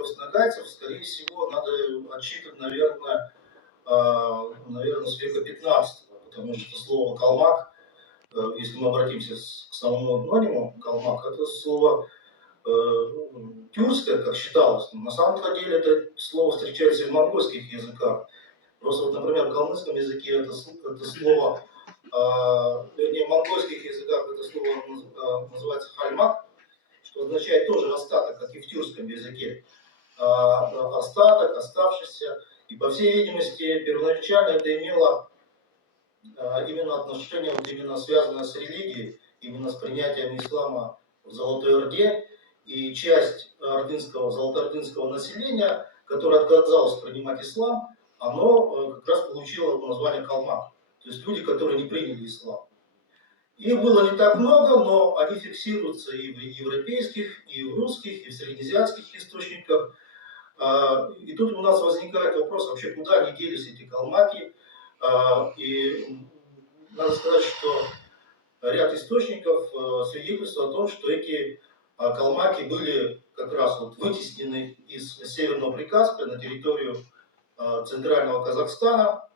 источников, с нагайцев, скорее всего, надо отсчитывать, наверное, с века 15, потому что слово «калмак», если мы обратимся к самому этнониму «калмак», это слово тюркское, как считалось. Но на самом деле это слово встречается и в монгольских языках. Просто вот, например, в калмыцком языке это слово, вернее, в монгольских языках это слово называется хальмак, что означает тоже остаток, как и в тюркском языке. Остаток, оставшийся. И, по всей видимости, первоначально это имело именно отношение, вот именно связанное с религией, именно с принятием ислама в Золотой Орде. И часть золотоордынского населения, которое отказалось принимать ислам, оно как раз получило название калмак. То есть люди, которые не приняли ислам. Их было не так много, но они фиксируются и в европейских, и в русских, и в среднеазиатских источниках. И тут у нас возникает вопрос, вообще куда они делись, эти калмаки. И надо сказать, что ряд источников свидетельствует о том, что эти калмаки были как раз вот вытеснены из Северного Прикаспия на территорию Центрального Казахстана.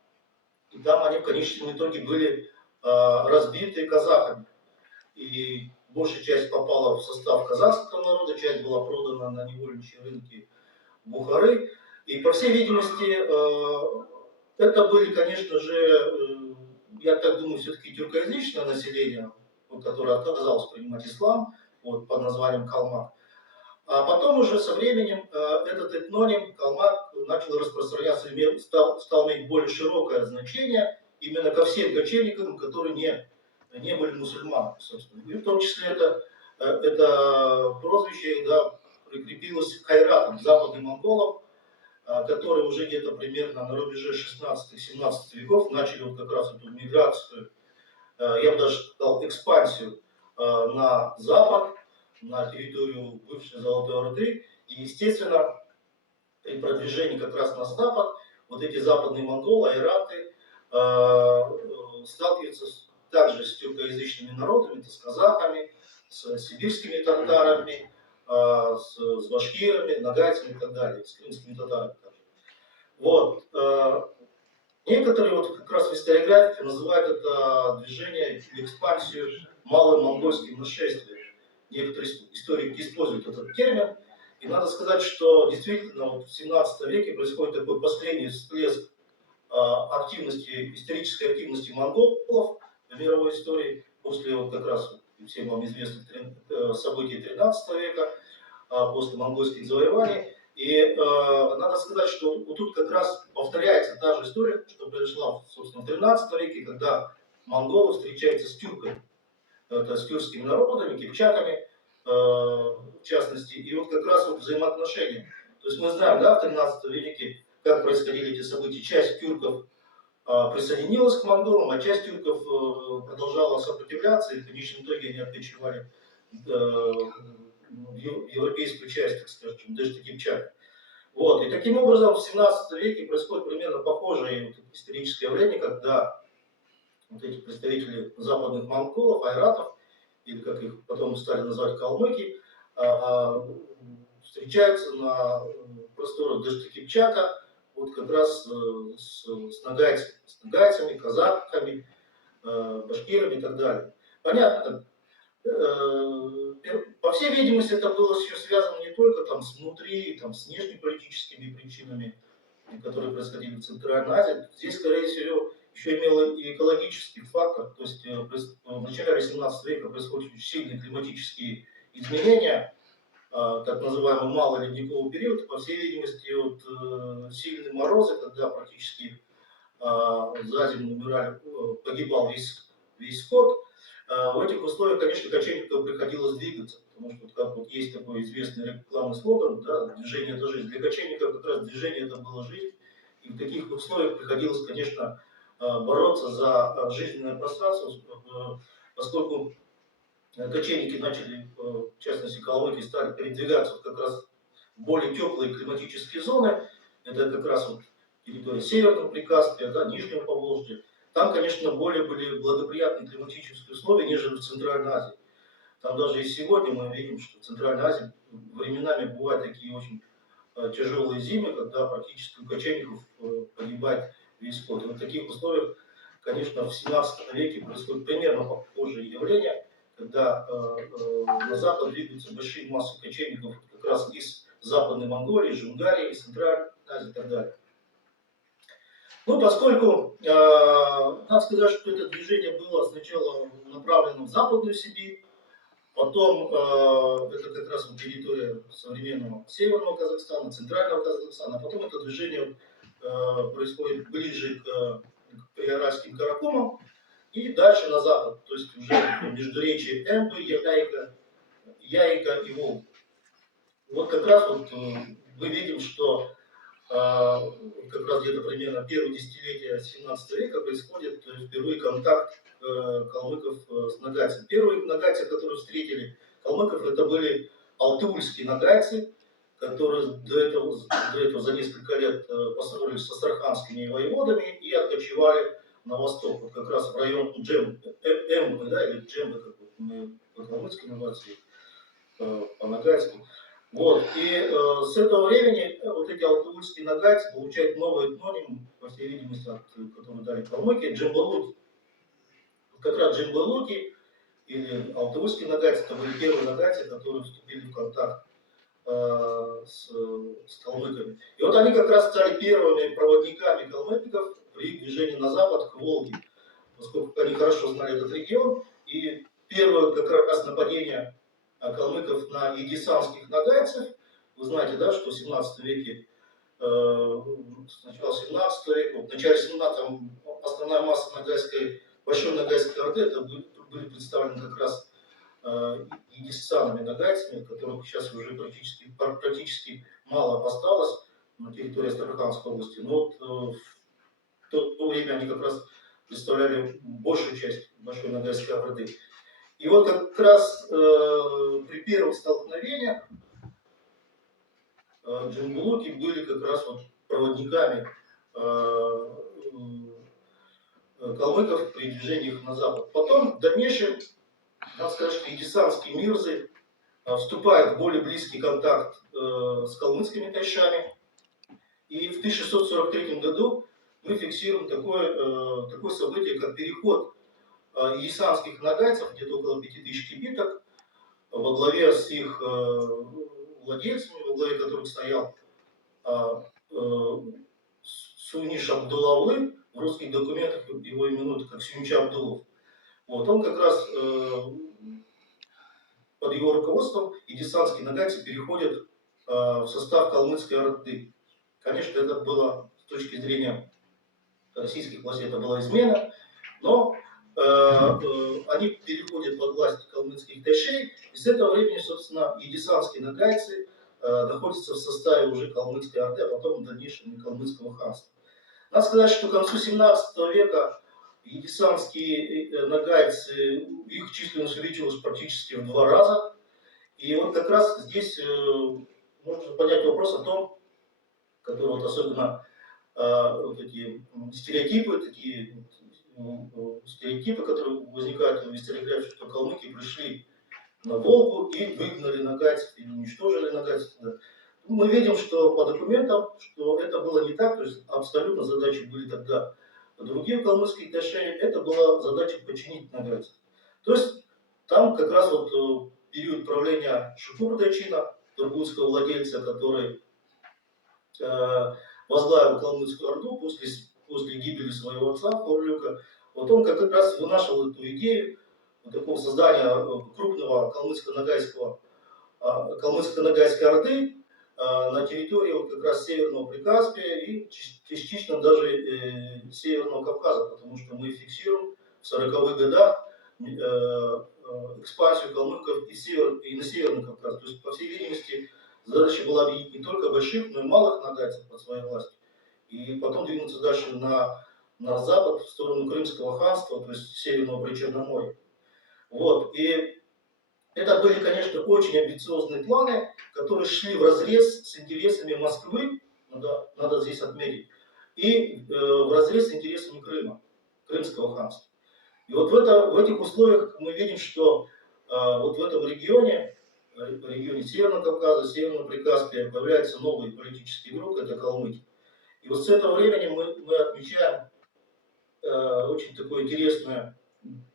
И там они в конечном итоге были разбиты казахами. И большая часть попала в состав казахского народа, часть была продана на невольничьи рынки Бухары. И, по всей видимости, это были, конечно же, я так думаю, все-таки тюркоязычное население, которое отказалось принимать ислам под названием калмак. А потом уже со временем этот этноним калмак начал распространяться, стал иметь более широкое значение именно ко всем кочевникам, которые не были мусульманами, собственно. И в том числе это прозвище прикрепилось к хайратам, западным монголам, которые уже где-то примерно на рубеже 16-17 веков начали вот как раз эту миграцию, я бы даже сказал, экспансию на запад, на территорию бывшей Золотой Орды. И, естественно, при продвижении как раз на запад, вот эти западные монголы, айраты, сталкиваются также с тюркоязычными народами, с казахами, с сибирскими татарами, с башкирами, нагайцами и так далее, с крымскими татарами также. Вот. Некоторые вот как раз в историографии называют это движение или экспансию малым монгольским нашествием. Некоторые историки используют этот термин. И надо сказать, что действительно вот в 17 веке происходит такой последний всплеск исторической активности монголов в мировой истории после вот как раз всем вам известных событий 13 века, после монгольских завоеваний. И надо сказать, что вот тут как раз повторяется та же история, что произошла, собственно, в 13 веке, когда монголы встречаются с тюрками, с тюркскими народами, кипчаками, в частности, и вот как раз вот взаимоотношения. То есть мы знаем, да, в 13 веке, как происходили эти события. Часть тюрков присоединилась к монголам, а часть тюрков продолжала сопротивляться, и в конечном итоге они откочевали в европейскую часть, так скажем, Дешты Кипчака. Вот. И таким образом в 17 веке происходит примерно похожее историческое явление, когда вот эти представители западных монголов, айратов, или как их потом стали называть калмыки, встречаются на просторах Дешты Кипчака, вот как раз с нагайцами, казахами, башкирами и так далее. Понятно. По всей видимости, это было еще связано не только там, с с внешнеполитическими причинами, которые происходили в Центральной Азии. Здесь, скорее всего, еще имело и экологический фактор. То есть в начале 18 века происходят очень сильные климатические изменения, так называемый малый ледниковый период. По всей видимости, вот, сильные морозы, когда практически за зиму погибал весь скот. В этих условиях, конечно, кочевникам приходилось двигаться, потому что как вот есть такой известный рекламный слоган, да, движение это жизнь. Для кочевников как раз движение это было жизнь. И в таких условиях приходилось, конечно, бороться за жизненное пространство, поскольку кочевники начали, в частности калмыки, стали передвигаться как раз в более теплые климатические зоны. Это как раз вот территория Северного Прикаспия, да, Нижнего Поволжья. Там, конечно, более были благоприятные климатические условия, нежели в Центральной Азии. Там даже и сегодня мы видим, что в Центральной Азии временами бывают такие очень тяжелые зимы, когда практически у кочевников погибает весь скот. И в таких условиях, конечно, в 17 веке происходит примерно похожее явление, когда на запад двигаются большие массы кочевников как раз из Западной Монголии, из Джунгарии, из Центральной Азии и так далее. Ну, поскольку, надо сказать, что это движение было сначала направлено в Западную Сибирь, потом это как раз вот территория современного Северного Казахстана, Центрального Казахстана, а потом это движение происходит ближе к Приуральским Каракумам и дальше на запад, то есть уже междуречие Эмбы, Яйка и Волги. Вот как раз вот мы видим, что как раз где-то примерно первое десятилетие 17 века происходит впервые контакт калмыков с нагайцами. Первые нагайцы, которые встретили калмыков, это были алтыульские нагайцы, которые до этого за несколько лет поссорились с астраханскими воеводами и откочевали на восток, вот как раз в район Эмбы, да, или Джембы, как мы по-калмыцки называется, по-нагайски. Вот. И с этого времени вот эти алтыульские нагайцы получают новый этноним, по всей видимости, который дали калмыки, джембалуки. Как раз джембалуки или алтыульские нагайцы, это были первые нагайцы, которые вступили в контакт с калмыками. И вот они как раз стали первыми проводниками калмыков при движении на запад к Волге, поскольку они хорошо знали этот регион. И первое как раз нападение калмыков на егисанских нагайцев. Вы знаете, да, что в 17 веке, сначала 17 века, в начале 17 основная масса большой нагайской орды, это были представлены как раз егисанами нагайцами, которых сейчас уже практически мало осталось на территории Астраханской области. Но вот в то время они как раз представляли большую часть большой нагайской орды. И вот как раз при первых столкновениях джембулуки были как раз вот проводниками калмыков при движении их на запад. Потом в дальнейшем, надо сказать, что егисанские мирзы вступают в более близкий контакт с калмыцкими тайшами. И в 1643 году мы фиксируем такое событие, как переход егисанских нагайцев, где-то около 5000 кибиток, во главе с их владельцами, во главе которых стоял Суниш Абдуллаулы, в русских документах его именуют как Сюнча Абдулов. Вот, он как раз под его руководством егисанские нагайцы переходят в состав калмыцкой орды. Конечно, это было с точки зрения российских властей, это была измена, но они переходят под власть калмыцких тайшей, и с этого времени, собственно, егисанские нагайцы находятся в составе уже калмыцкой орды, а потом в дальнейшем и калмыцкого ханства. Надо сказать, что к концу 17 века егисанские нагайцы, их численность увеличилась практически в 2 раза. И вот как раз здесь можно поднять вопрос о том, который вот особенно вот эти стереотипы, которые возникают в историографии, что калмыки пришли на Волгу и выгнали нагайцев, или уничтожили нагайцев. Мы видим, что по документам, что это было не так, то есть абсолютно задачи были тогда другие калмыцкие тайшей, это была задача подчинить нагайцев. То есть там как раз вот период правления Шукур-Дайчина, тургутского владельца, который возглавил калмыцкую орду после гибели своего отца Хорлюка, вот он как раз вынашивал эту идею вот такого создания крупного калмыцко-нагайской орды на территории вот как раз Северного Прикаспия и частично даже Северного Кавказа, потому что мы фиксируем в 40-х годах экспансию калмыков и на Северный Кавказ. То есть, по всей видимости, задача была объединить не только больших, но и малых нагайцев под своей властью. И потом двинуться дальше на запад, в сторону Крымского ханства, то есть Северного Причерноморья. Вот. И это были, конечно, очень амбициозные планы, которые шли вразрез с интересами Москвы, надо здесь отметить, и вразрез с интересами Крыма, Крымского ханства. И вот в этих условиях мы видим, что вот в этом регионе регионе Северного Кавказа, Северного Прикаспия появляется новый политический игрок, это калмыки. И вот с этого времени мы отмечаем очень такое интересное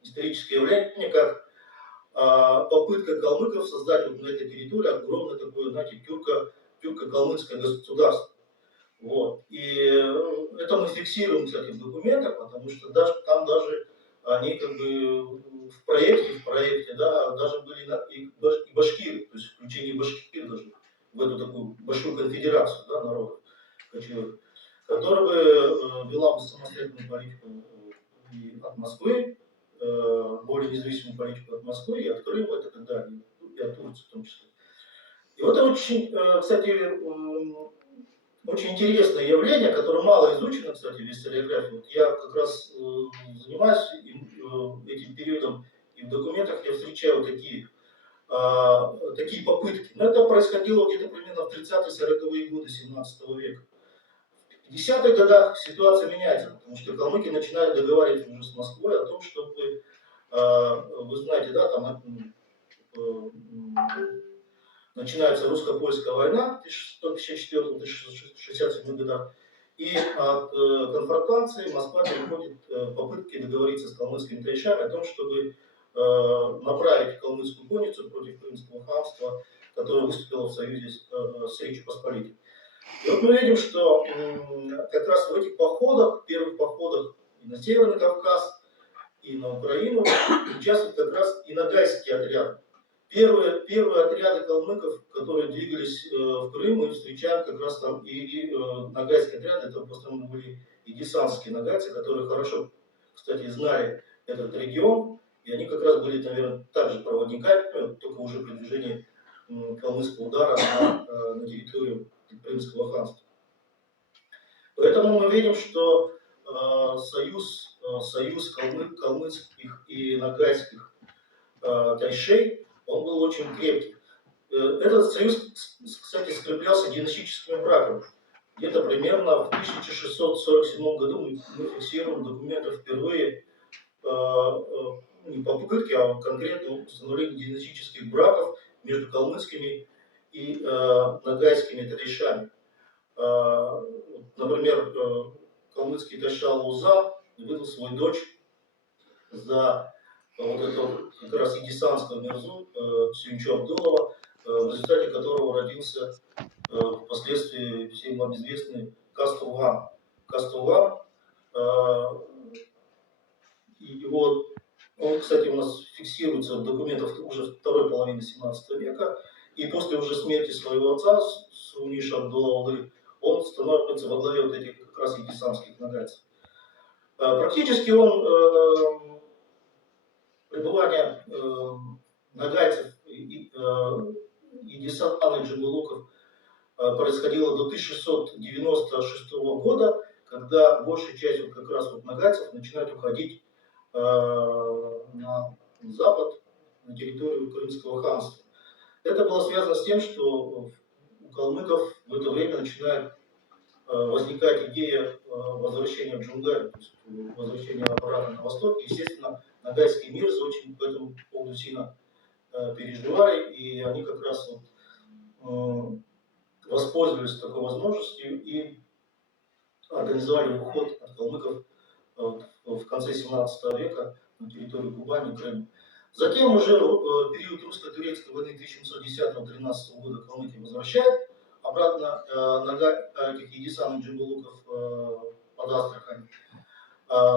историческое явление, как попытка калмыков создать вот на этой территории огромное такое, знаете, тюрко-калмыцкое государство. Вот. И это мы фиксируем, кстати, в документах, потому что там даже они как бы в проекте, да, даже были и башкиры, то есть включение башкир даже в эту такую большую конфедерацию, да, народов кочевых, которая бы вела бы самостоятельную политику и от Москвы, более независимую политику от Москвы и от Крыма и так далее, и от Турции в том числе. И вот это очень, кстати, очень интересное явление, которое мало изучено, кстати, в историографии. Вот я как раз занимаюсь этим периодом, и в документах я встречаю такие попытки. Но это происходило где-то примерно в 30-40-е годы 17 века. В 50-х годах ситуация меняется, потому что калмыки начинают договариваться уже с Москвой о том, чтобы, вы знаете, да, там начинается русско-польская война в 1654-1667 годах, и от конфронтации Москва переходит попытки договориться с калмыцкими тайшами о том, чтобы направить калмыцкую конницу против Крымского ханства, которое выступило в союзе с Речью Посполитой. И вот мы видим, что как раз в этих походах, первых походах и на Северный Кавказ, и на Украину участвуют как раз и ногайские отряды. Первые отряды калмыков, которые двигались в Крым, мы встречаем как раз там и ногайские отряды, это в основном были и десантские ногайцы, которые хорошо, кстати, знали этот регион, и они как раз были, наверное, также проводниками, только уже при движении калмыцкого удара на территорию Крымского ханства. Поэтому мы видим, что союз калмыцких и ногайских тайшей, он был очень крепкий. Этот союз, кстати, скреплялся династическими браками. Где-то примерно в 1647 году мы фиксируем в документах впервые не попытки, а конкретно установление династических браков между калмыцкими и ногайскими тайшами. Например, калмыцкий тайша Луза выдал свою дочь за вот этого как раз едисанского мерзу Сюнчу Абдулова, в результате которого родился впоследствии всем вам известный Кастулган. Кастулган, его, он, кстати, у нас фиксируется в документах уже второй половины 17 века, и после уже смерти своего отца, Суниша Абдулла, он становится во главе вот этих как раз едисанских нагайцев. Практически он пребывание нагайцев и десантных джамбулуков происходило до 1696 года, когда большая часть вот как раз вот нагайцев начинает уходить на запад, на территорию Крымского ханства. Это было связано с тем, что у калмыков в это время начинает возникает идея возвращения в Джунгарь, то есть возвращения обратно на восток. Естественно, ногайские мирзы очень по этому поводу сильно переживали, и они как раз вот, воспользовались такой возможностью и организовали уход от калмыков в конце 17 века на территорию Кубани и Крыма. Затем уже в период русско-турецкой войны 1710-13 года калмыки возвращают обратно этих едисанных джамбулуков под Астрахань.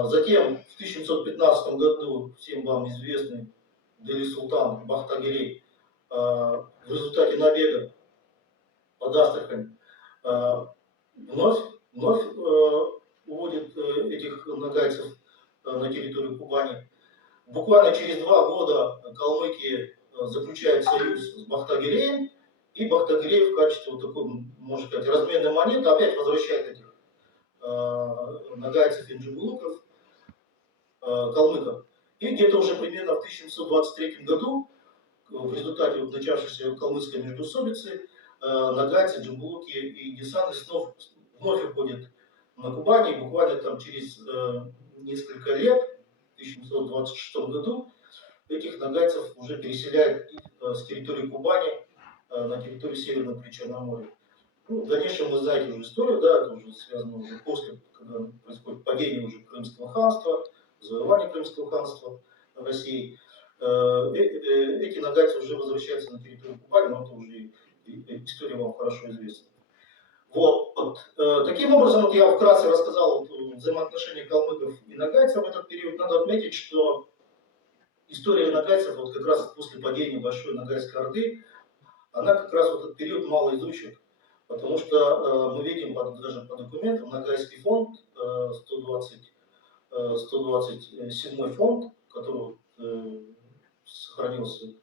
Затем в 1715 году всем вам известный Дели Султан Бахтагирей в результате набега под Астрахань вновь уводит этих нагайцев на территорию Кубани. Буквально через 2 года калмыки заключают союз с Бахтагиреем, и Бахтагирей в качестве вот такой, можно сказать, разменной монеты опять возвращает этих нагайцев и джамбулуков, калмыков. И где-то уже примерно в 1723 году, в результате вот начавшейся калмыцкой междоусобицы, нагайцы, джамбулуки и десанты вновь уходят на Кубани, буквально там через несколько лет, в 1726 году, этих нагайцев уже переселяют с территории Кубани на территорию Северного Причерноморья. Ну, в дальнейшем вы знаете уже историю, да, это уже связано уже после, когда происходит падение уже Крымского ханства, завоевание Крымского ханства России. Эти нагайцы уже возвращаются на территорию Кубани, но это уже история вам хорошо известна. Вот. Таким образом, вот я вкратце рассказал взаимоотношения калмыков и нагайцев в этот период. Надо отметить, что история нагайцев вот как раз после падения Большой Ногайской Орды, она как раз в этот период мало изучена. Потому что мы видим даже по документам, Ногайский фонд, 127 фонд, который сохранился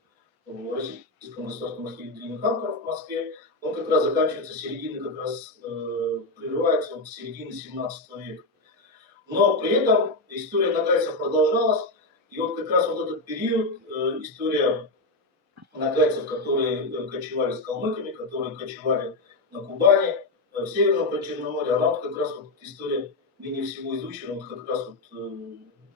в Российском государственном архиве древних авторов в Москве, он как раз заканчивается середины, как раз прерывается вот середины 17 века. Но при этом история нагайцев продолжалась, и вот как раз вот этот период, история нагайцев, которые кочевали с калмыками, которые кочевали на Кубани, в Северном Причерноморье, она вот как раз вот история менее всего изучена, вот как раз вот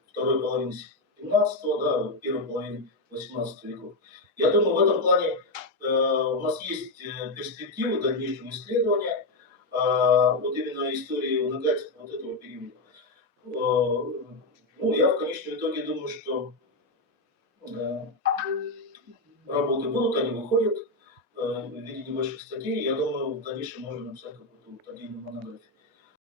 второй половины 17-го, да, первой половины 18 веков. Я думаю, в этом плане у нас есть перспективы дальнейшего исследования вот именно истории нагайцев вот этого периода. Ну, я в конечном итоге думаю, что работы будут, они выходят в виде небольших статей. Я думаю, в дальнейшем можно написать какую-то вот отдельную монографию.